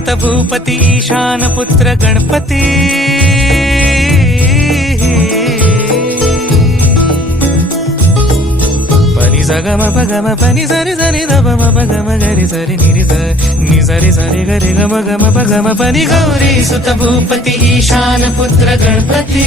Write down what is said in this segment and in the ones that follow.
అమృత భూపతి ఈశానపుత్ర గణపతి. పని సగమ పగమ పని సరి సరి దమ పగమ గరి సరి నిరి ని సరి సరి గరి గమ గమ పగమ పని గౌరీ సుత భూపతి ఈశానపుత్ర గణపతి.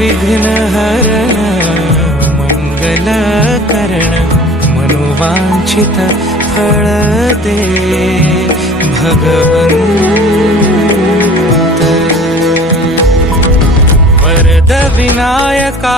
विघ्न हरण मंगल करण मनोवांछित फळ दे. भगवंत वरद विनायका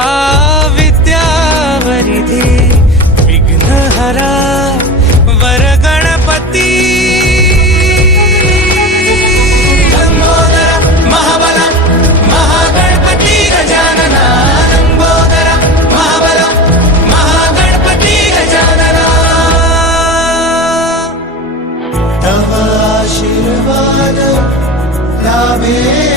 me.